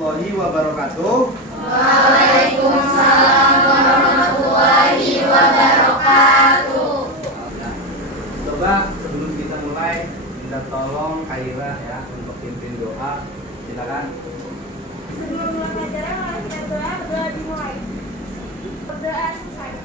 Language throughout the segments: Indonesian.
warahmatullahi wabarakatuh. Waalaikumsalam warahmatullahi wabarakatuh. Coba sebelum kita mulai, minta tolong Khaira ya untuk pimpin doa. Silakan. Sebelum mulai pelajaran, mari kita berdoa dimulai. Berdoa selesai.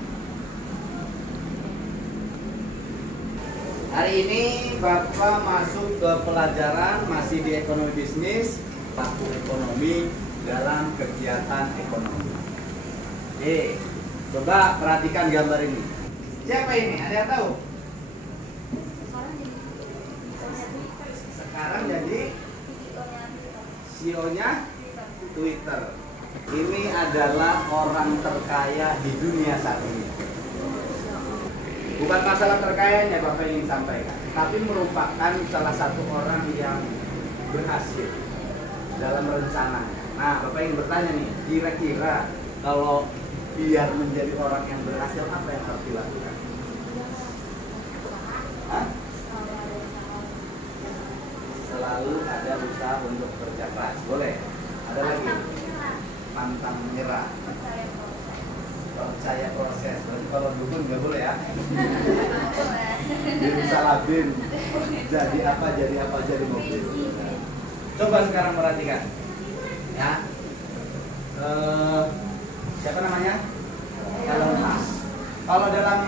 Hari ini Bapak masuk ke pelajaran masih di ekonomi bisnis, pelaku ekonomi dalam kegiatan ekonomi. Oke, coba perhatikan gambar ini. Siapa ini? Ada yang tahu? Sekarang jadi CEO-nya Twitter. Ini adalah orang terkaya di dunia saat ini. Bukan masalah terkayanya Bapak ingin sampaikan, tapi merupakan salah satu orang yang berhasil dalam rencananya. Nah, Bapak ingin bertanya nih, kira-kira kalau biar menjadi orang yang berhasil, apa yang harus dilakukan? Hah? Selalu ada usaha untuk kerja keras. Boleh? Ada lagi? Pantang menyerah. Percaya proses. Berarti kalau dukun nggak boleh ya? Jadi salabin. Jadi apa, jadi mobil. Coba sekarang perhatikan. Ya. Siapa namanya? Elon Musk. Kalau dalam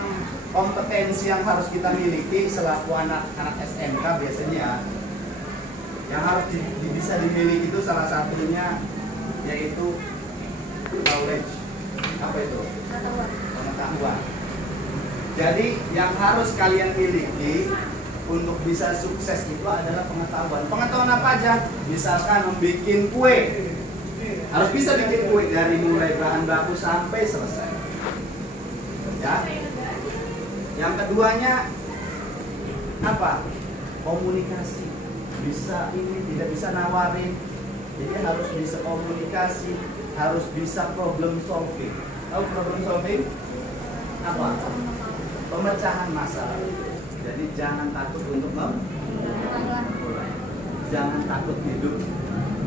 kompetensi yang harus kita miliki selaku anak-anak SMK biasanya yang harus bisa dimiliki itu salah satunya yaitu knowledge. Apa itu? Pengetahuan. Jadi yang harus kalian miliki untuk bisa sukses itu adalah pengetahuan. Pengetahuan apa aja? Misalkan membuat kue, harus bisa bikin kue dari mulai bahan baku sampai selesai. Ya. Yang keduanya apa? Komunikasi. Bisa ini, tidak bisa nawarin. Jadi harus bisa komunikasi, harus bisa problem solving. Tahu problem solving? Apa? Pemecahan masalah. Jadi jangan takut untuk memulai. Jangan takut hidup,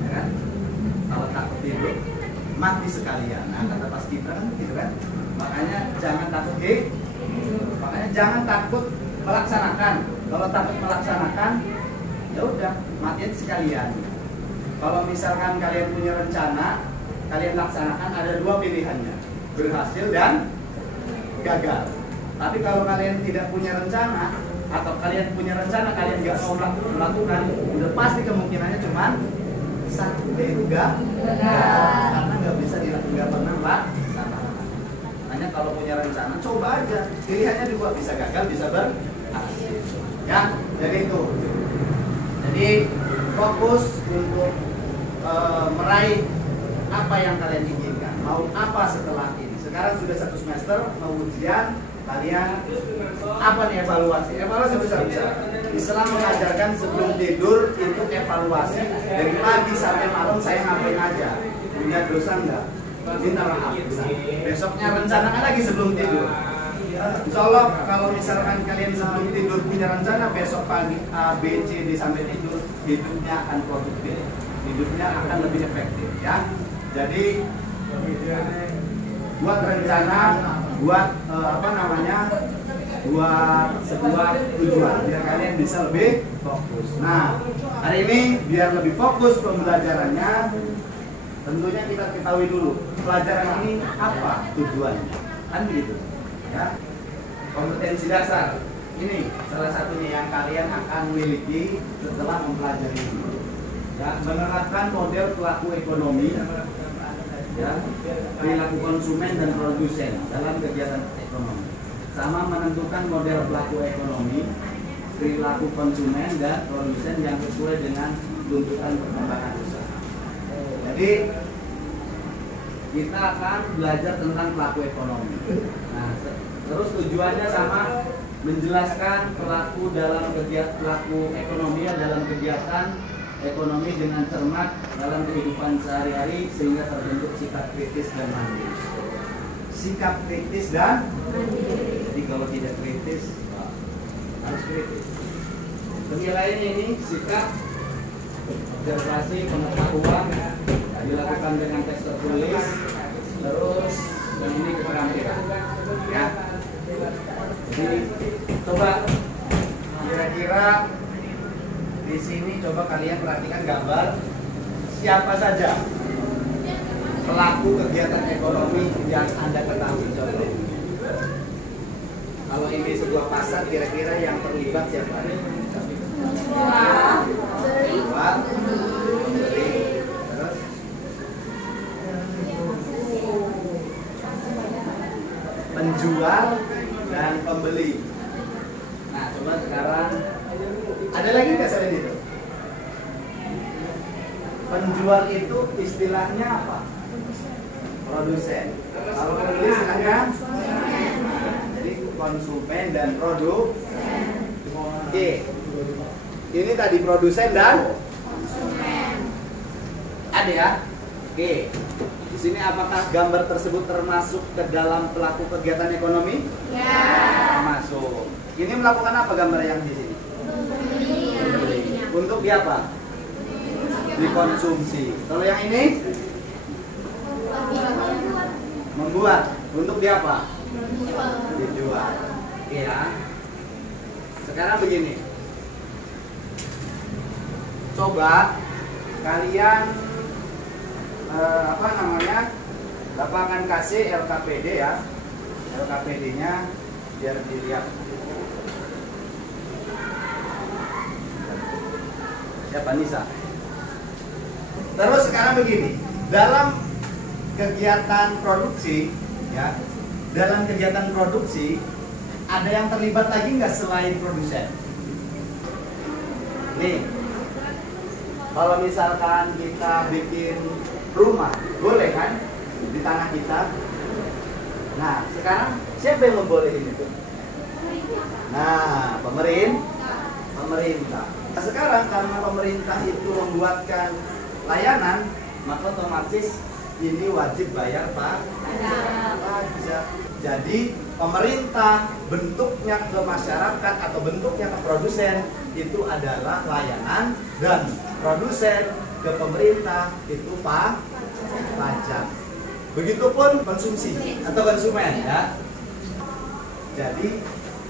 ya kan? Kalau takut hidup, mati sekalian. Nah, kata Pas Kibra kan begitu kan? Makanya jangan takut makanya jangan takut melaksanakan. Kalau takut melaksanakan, ya udah matiin sekalian. Kalau misalkan kalian punya rencana, kalian laksanakan, ada dua pilihannya, berhasil dan gagal. Tapi kalau kalian tidak punya rencana, atau kalian punya rencana kalian nggak mau melakukan, udah pasti kemungkinannya cuma satu, yaitu gagal. Karena nggak bisa dilakukan, nggak pernah laksanakan. Makanya kalau punya rencana, coba aja. Pilihannya dua, bisa gagal, bisa berhasil. Ya, jadi itu. Jadi fokus untuk meraih apa yang kalian inginkan. Mau apa setelah ini? Sekarang sudah 1 semester, mau ujian, kalian apa nih evaluasi? Evaluasi besar-besar. Islam mengajarkan sebelum tidur itu evaluasi dari pagi sampai malam saya ngapain aja. Punya dosa enggak? Minta maaf. Besoknya rencanakan lagi sebelum tidur. Insya Allah kalau misalkan kalian sebelum tidur punya rencana, besok pagi A, B, C, D sampai tidur, hidupnya akan produktif, hidupnya akan lebih efektif ya. Jadi buat rencana, buat buat sebuah tujuan biar kalian bisa lebih fokus. Nah, hari ini biar lebih fokus pembelajarannya, tentunya kita ketahui dulu pelajaran ini apa tujuannya, kan begitu ya. Kompetensi dasar ini salah satunya yang kalian akan miliki setelah mempelajari ini. Ya, menerapkan model pelaku ekonomi, ya, perilaku konsumen dan produsen dalam kegiatan ekonomi. Sama menentukan model pelaku ekonomi, perilaku konsumen dan produsen yang sesuai dengan tuntutan perkembangan usaha. Jadi kita akan belajar tentang pelaku ekonomi. Nah, terus tujuannya sama, menjelaskan pelaku ekonomi dalam kegiatan ekonomi dengan cermat dalam kehidupan sehari-hari sehingga terbentuk sikap kritis dan mandiri. Sikap kritis dan mandiri. Jadi kalau tidak kritis, harus kritis. Penilaiannya ini sikap observasi pengetahuan dilakukan dilakukan dengan tes tertulis, terus yang ini keterampilan. Ya. Jadi coba kira-kira di sini coba kalian perhatikan gambar siapa saja pelaku kegiatan ekonomi yang Anda ketahui. Contoh, kalau ini sebuah pasar, kira-kira yang terlibat siapa? Jual, beli, Jual, membeli, terus penjual dan pembeli. Nah, coba sekarang ada lagi nggak selain itu? Penjual itu istilahnya apa? Produsen. Kalau pembeli istilahnya? Jadi konsumen dan produk. Oke. Ini tadi produsen dan konsumen. Ada ya? Oke. Di sini apakah gambar tersebut termasuk ke dalam pelaku kegiatan ekonomi? ya, Termasuk. Ini melakukan apa gambar yang di sini? Untuk di apa? Dikonsumsi. Kalau yang ini? Membuat. Untuk di apa? Dijual. Oke ya. Sekarang begini. Coba kalian Bapak akan kasih LKPD ya. LKPD-nya biar dilihat. Siapa Nisa? Terus sekarang begini, dalam kegiatan produksi, ya, dalam kegiatan produksi ada yang terlibat lagi nggak selain produsen? Nih, kalau misalkan kita bikin rumah, boleh kan di tanah kita? Nah, sekarang siapa yang membolehin itu? Nah, pemerintah. Nah, sekarang karena pemerintah itu membuatkan layanan, maka otomatis ini wajib bayar pajak. Jadi pemerintah bentuknya ke masyarakat atau bentuknya ke produsen itu adalah layanan, dan produsen ke pemerintah itu pajak. Begitupun konsumsi atau konsumen ya. Jadi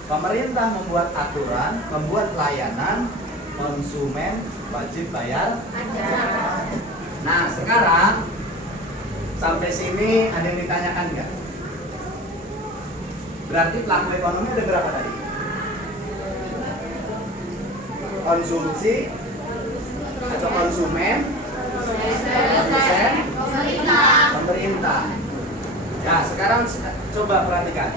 pemerintah membuat aturan, membuat layanan, konsumen wajib bayar pajak. Nah, sekarang sampai sini ada yang ditanyakan nggak? Berarti pelaku ekonomi ada berapa tadi? Konsumsi atau konsumen, produsen, pemerintah. Ya, sekarang coba perhatikan.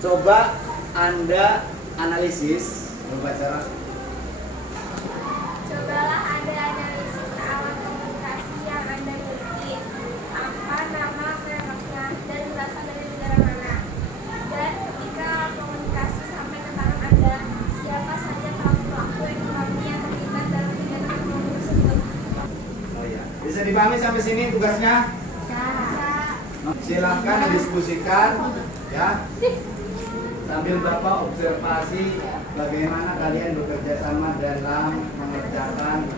Coba Anda analisis, membaca. cobalah Anda analisis alat komunikasi yang Anda miliki. Apa nama mereknya dan berasal dari negara mana? Dan ketika alat komunikasi sampai ke tangan Anda, siapa saja pelaku-pelaku ekonomi yang terlibat dalam kegiatan ekonomi tersebut? Oh ya, bisa dipahami sampai sini tugasnya? Silahkan didiskusikan ya. Sambil Bapak observasi bagaimana kalian bekerja sama dalam mengerjakan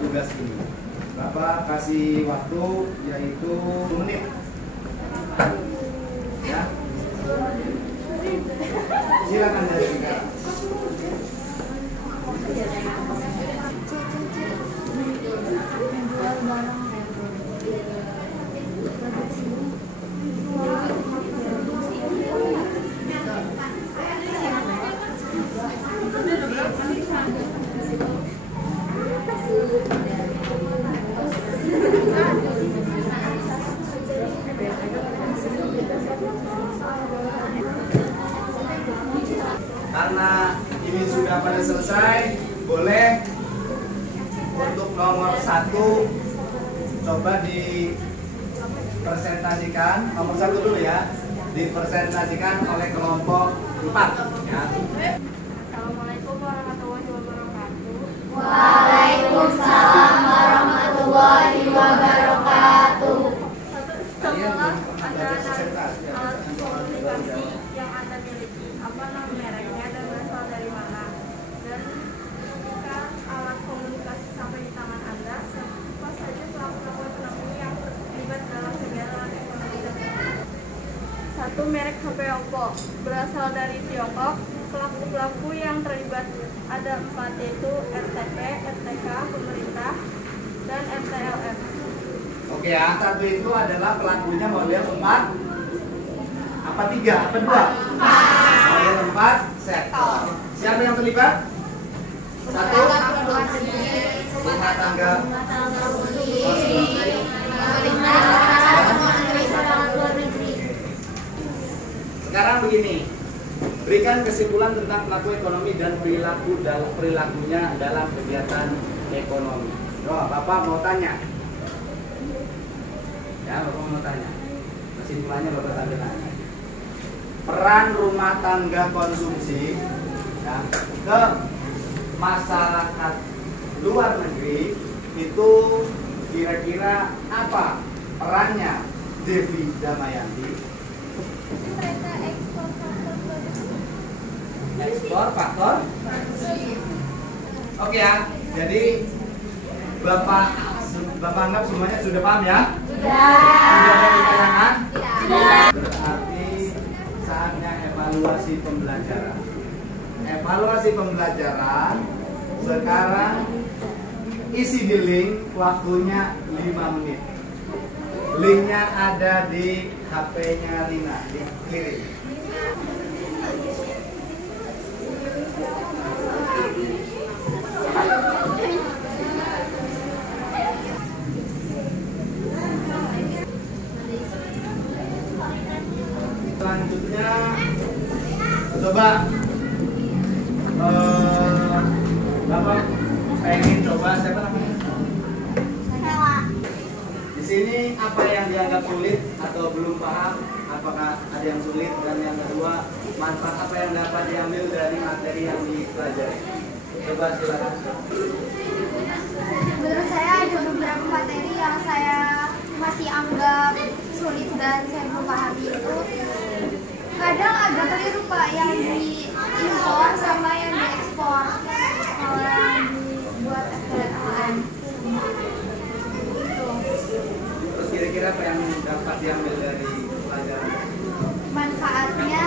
tugas ini. Bapak kasih waktu yaitu 10 menit. Ya. Silakan dari sekarang. Karena ini sudah pada selesai, boleh untuk nomor 1 coba dipresentasikan. Nomor 1 dulu ya, dipresentasikan oleh kelompok 4 ya. Assalamualaikum warahmatullahi wabarakatuh. Waalaikumsalam warahmatullahi wabarakatuh. Cobalah Anda analisis alat komunikasi yang Anda miliki. Apa nama mereknya dan berasal dari mana? Dan ketika alat komunikasi sampai di tangan Anda, yaitu merek HP Oppo. Berasal dari Tiongkok, pelaku-pelaku yang terlibat ada 4, yaitu RTP, RTK, pemerintah, dan MTLM. Oke ya, satu itu adalah pelakunya model 4 apa 3 apa 2? Model 4 sektor. Siapa yang terlibat? 1 rumah tangga Sekarang begini, berikan kesimpulan tentang pelaku ekonomi dan perilakunya dalam kegiatan ekonomi. Bapak mau tanya. Ya, Bapak mau tanya. Kesimpulannya Bapak tanya. Peran rumah tangga konsumsi ya, ke masyarakat luar negeri itu kira-kira apa perannya, Devi Damayanti? Mereka ekspor faktor produksi. Ekspor faktor. Oke ya, jadi Bapak anggap semuanya sudah paham ya? Sudah ada keterangan? Berarti saatnya evaluasi pembelajaran. Evaluasi pembelajaran sekarang isi di link, waktunya 5 menit. Linknya ada di HP-nya Lina, di kiri. Selanjutnya coba Bapak pengen coba siapa namanya? Di sini apa yang dianggap sulit atau belum paham? Apakah ada yang sulit? Dan yang kedua, manfaat apa yang dapat diambil dari materi yang dipelajari? Coba silakan. Menurut saya ada beberapa materi yang saya masih anggap sulit dan saya belum pahami itu. Kadang agak keliru Pak, yang diimpor sama yang diekspor. Kalau yang dibuat FLN gitu. Terus kira-kira apa yang dapat diambil dari pelajaran? Manfaatnya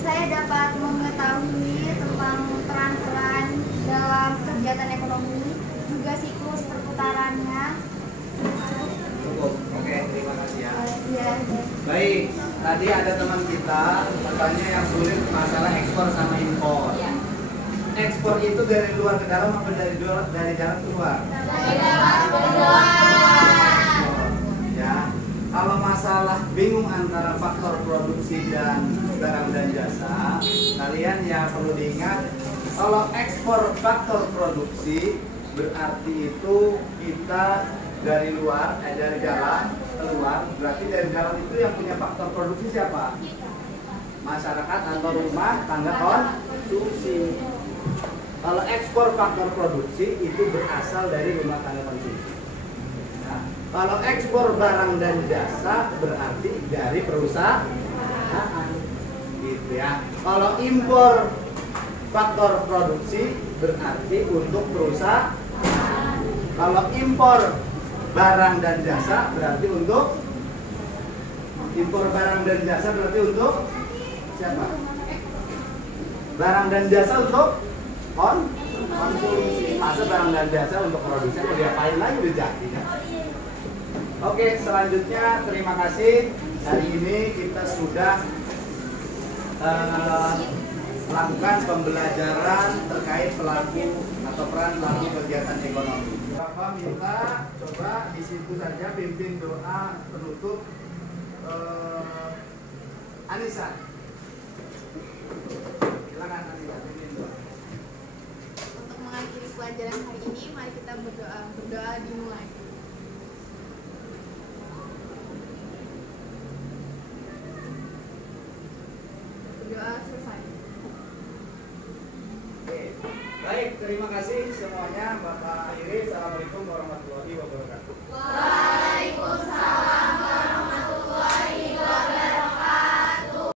saya dapat mengetahui tentang peran-peran dalam kegiatan ekonomi, juga siklus perputarannya. Cukup. Oke, terima kasih ya. Ya. Baik, tadi ada teman kita katanya yang sulit masalah ekspor sama impor. Ekspor itu dari luar ke dalam apa dari dalam ke luar? Dari dalam ke luar. Ya, kalau masalah bingung antara faktor produksi dan barang dan jasa, kalian ya perlu diingat kalau ekspor faktor produksi berarti itu kita dari luar, dari dalam keluar, berarti dari dalam itu yang punya faktor produksi siapa? Masyarakat atau rumah tangga konsumsi. Kalau ekspor faktor produksi itu berasal dari rumah tangga konsumsi. Nah, kalau ekspor barang dan jasa berarti dari perusahaan, gitu ya. Kalau impor faktor produksi berarti untuk perusahaan. Kalau impor barang dan jasa berarti untuk siapa? Barang dan jasa untuk konsumsi. Masa barang dan jasa untuk produksi mau diapain lagi udah jadi kan? Oke, selanjutnya terima kasih. Hari ini kita sudah melakukan pembelajaran terkait pelaku atau peran pelaku kegiatan ekonomi. Bapak minta coba di situ saja pimpin doa penutup Anissa. Silakan Anissa pimpin doa. Untuk mengakhiri pelajaran hari ini, mari kita berdoa. Berdoa dimulai. Berdoa selesai. Oke. Baik, terima kasih semuanya. Bapak akhiri. Assalamualaikum warahmatullahi wabarakatuh.